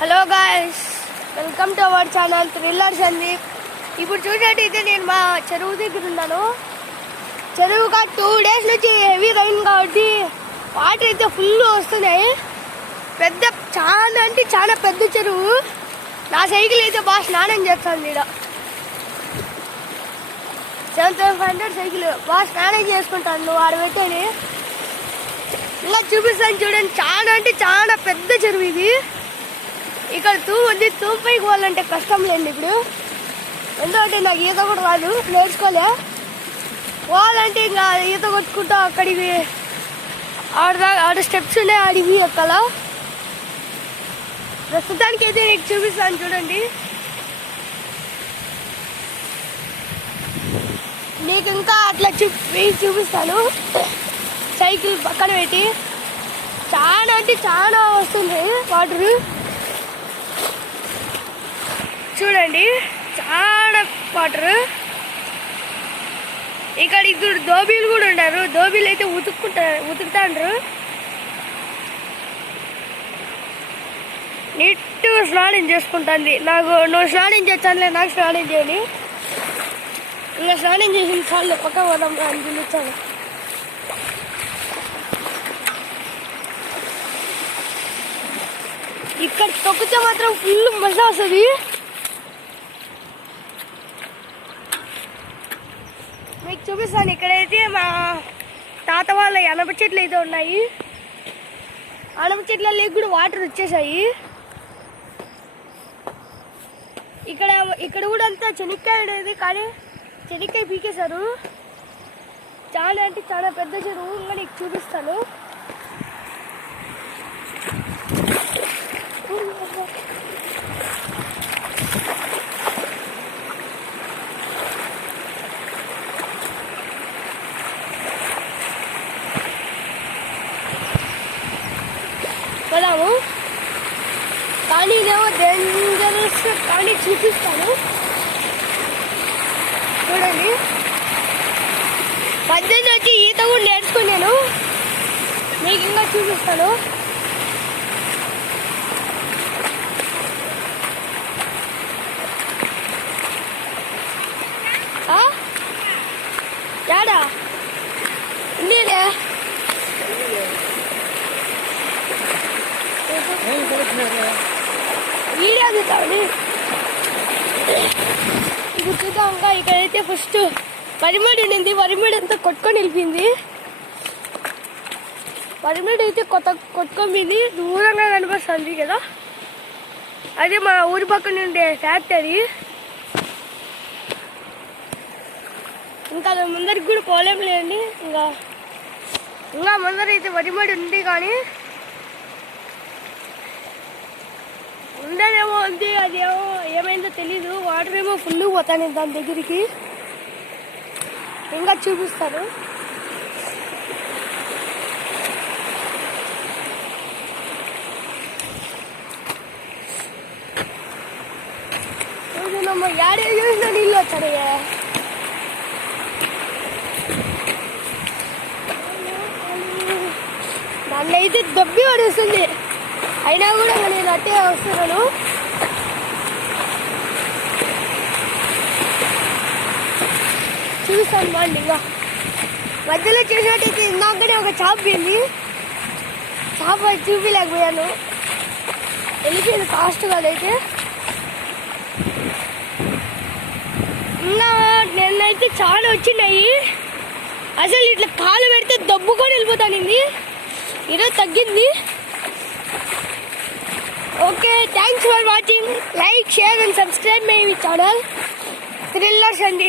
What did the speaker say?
Hello guys, welcome to our channel thriller Sandeep. ఇప్పుడు చూసినట్టయితే నేను మా చెరువు దగ్గర ఉన్నాను. చెరువుగా 2 days నుంచి హెవీ రైన్ కాబట్టి వాటర్ అయితే ఫుల్ వస్తున్నాయి. చాలా అంటే చాలా పెద్ద చెరువు. నా సైకిల్ అయితే బాగా స్నానం చేస్తుంది. ఇక్కడ 7500 సైకిల్ బాగా స్నానం చేసుకుంటాను. ఆడ పెట్టని ఇలా చూపిస్తాను చూడండి. చాలా అంటే చాలా పెద్ద చెరువు ఇది. ఇక్కడ తూపైకి పోవాలంటే కష్టం లేండి. ఇప్పుడు ఎందుకంటే నాకు ఈత కూడా రాదు, నేర్చుకోలే. పోవాలంటే ఇంకా ఈత కొట్టుకుంటా అక్కడికి ఆడ స్టెప్స్ ఉన్నాయి, ఆడికి ఎక్కాల. ప్రస్తుతానికి అయితే నీకు చూపిస్తాను చూడండి. నీకు ఇంకా అట్లా చూపిస్తాను. సైకిల్ పక్కన పెట్టి చాలా అంటే చాలా వస్తుంది వాటర్. చూడండి, చాలా వాటర్. ఇక్కడ 2 దోబీలు కూడా ఉన్నారు. దోబీలు అయితే ఉతుకుతాండ్రు. నీట్గా స్నానం చేసుకుంటుంది. నువ్వు స్నానం చేస్తానులే, నాకు స్నానం చేయని. ఇంకా స్నానం చేసిన చాలు, పక్క పోదాం అని పిలిచాను. ఇక్కడ తొక్కితే మాత్రం ఫుల్ మజా వస్తుంది. మీకు చూపిస్తాను. ఇక్కడైతే మా తాత వాళ్ళ అనప చెట్లు అయితే ఉన్నాయి. అనప చెట్లలో కూడా వాటర్ వచ్చేసాయి. ఇక్కడ కూడా అంతా చెనిక్కాయ అనేది, కానీ చెనిక్కాయ పీకేశారు. చాలా అంటే చాలా పెద్ద చెరువు. ఇంకా నీకు చూపిస్తాను. పోదాము, కానీ ఇదేమో డేంజరస్, కానీ చూపిస్తాను చూడండి. మధ్యలో వచ్చి ఈత కూడా నేర్చుకున్నాను. మీకు ఇంకా చూపిస్తాను. యాడా ఉండేదే వీడియో చూద్దామని. ఇప్పుడు చూద్దాం. ఇంకా ఇక్కడైతే ఫస్ట్ వరిమడి ఉండింది. వరిమడి అంతా కొట్టుకొని వెళ్ళిపోయింది. వరిమడి అయితే కొట్టుకొని దూరంగా కనిపిస్తుంది కదా. అదే మా ఊరి పక్కన ఉండే ఫ్యాక్టరీ. ఇంకా ముందరికి కూడా పోలేం లేండి. ఇంకా ముందరైతే వరిమడి ఉంది, కానీ ఉండదేమో ఉంది. అదేమో ఏమైందో తెలీదు. వాటర్ ఏమో ఫుల్ పోతాను దాని దగ్గరికి. ఇంకా చూపిస్తాను. యాడే చూసిన నీళ్ళు వచ్చాడు. దాన్ని అయితే దబ్బి పడేస్తుంది. అయినా కూడా నేను అట్టే వస్తున్నాను. చూస్తాను బాండి. ఇంకా మధ్యలో చూసినట్టయితే ఇందాకనే ఒక చాప్ పోయింది. చాప్ చూపించలేకపోయాను, వెళ్ళిపోయింది ఫాస్ట్ కాదైతే. ఇంకా నిన్నైతే చాలా వచ్చినాయి. అసలు ఇట్లా కాలు పెడితే దబ్బుకొని వెళ్ళిపోతానింది. ఈరోజు తగ్గింది. Okay, thanks for watching. Like, share and subscribe my channel thriller Sandeep.